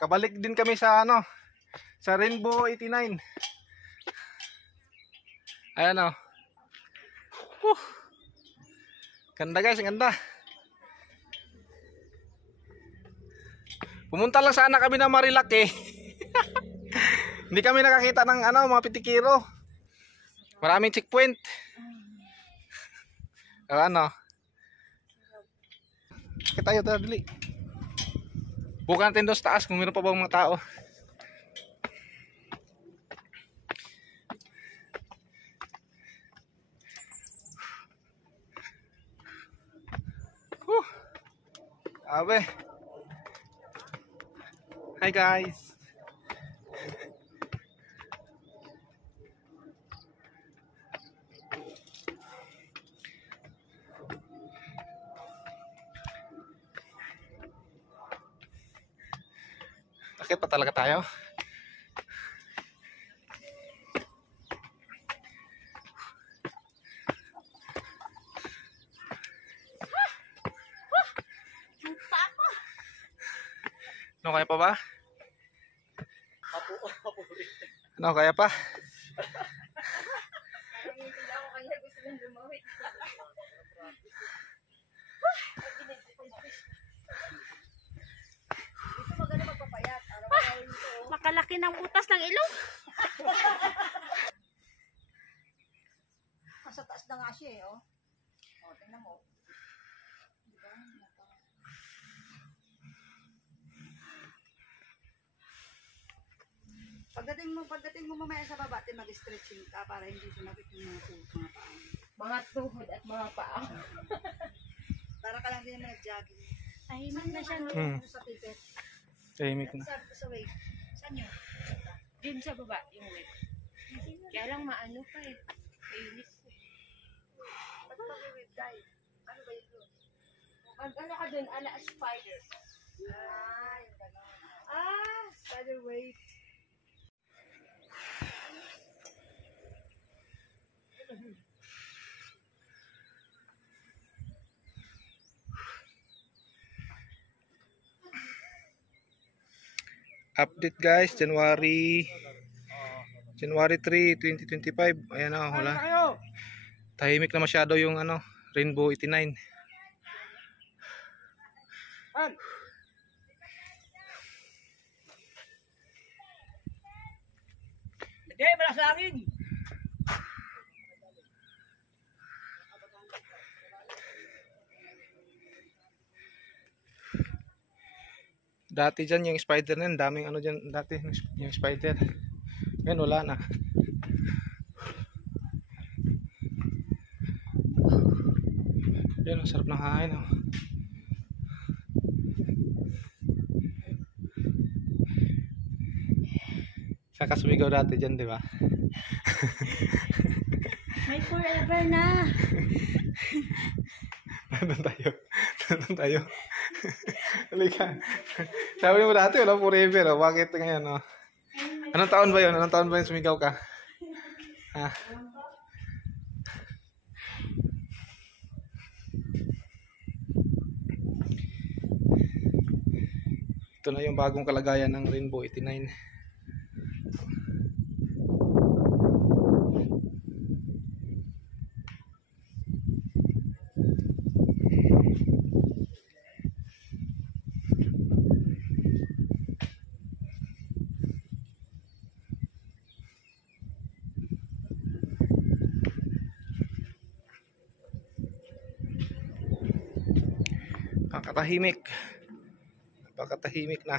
Kabalik din kami sa ano, sa Rainbow 89. Ayan o. Ganda guys, ganda. Pumunta lang sana kami ng Marilake. Hindi kami nakakita ng ano, mga pitikiro. Maraming checkpoint. Ano? Kita tayo dali. Bukan natin doon sa taas kung meron pa bang mga tao. Abe. Hi guys. Bakit pa talaga tayo? Ano, kaya pa ba? Ano, kaya pa? Makalaki ng butas ng ilong. Nasa taas na nga siya eh, oh. Oh, tingnan mo. Diba? Pagdating mo mamaya sa baba, mag-stretching ka para hindi sumabit yung mga paa. Mga tuhod at mga paa. Para ka lang din naman nag-jogging. Tahimik na siya. Sa pipet. Tahimik na. Sa weight. Saan yun? Din sa baba yung weight. Kaya lang maano pa eh. Mainit po. Ba't mag-weight dive? Ano ba yun? Ano ka dun? Ala spider. Ah, yung gano'n. Ah, spider weight. Update guys, January 3, 2025. Ayan o, wala. Tahimik na masyado yung ano, Rainbow 89. Hindi, malas sa akin. Dati dyan yung spider na yun, daming ano dyan dati yung spider. Ngayon wala na. Yan, ang sarap ng hain oh. Saka sumigaw dati dyan, di ba? May forever na. Doon tayo. Halika. Sabi mo dati wala forever oh. Bakit ngayon oh? Anong taon ba yun? Anong taon ba yun sumigaw ka? Ha? Ito na yung bagong kalagayan ng Rainbow 89. Napakatahimik na.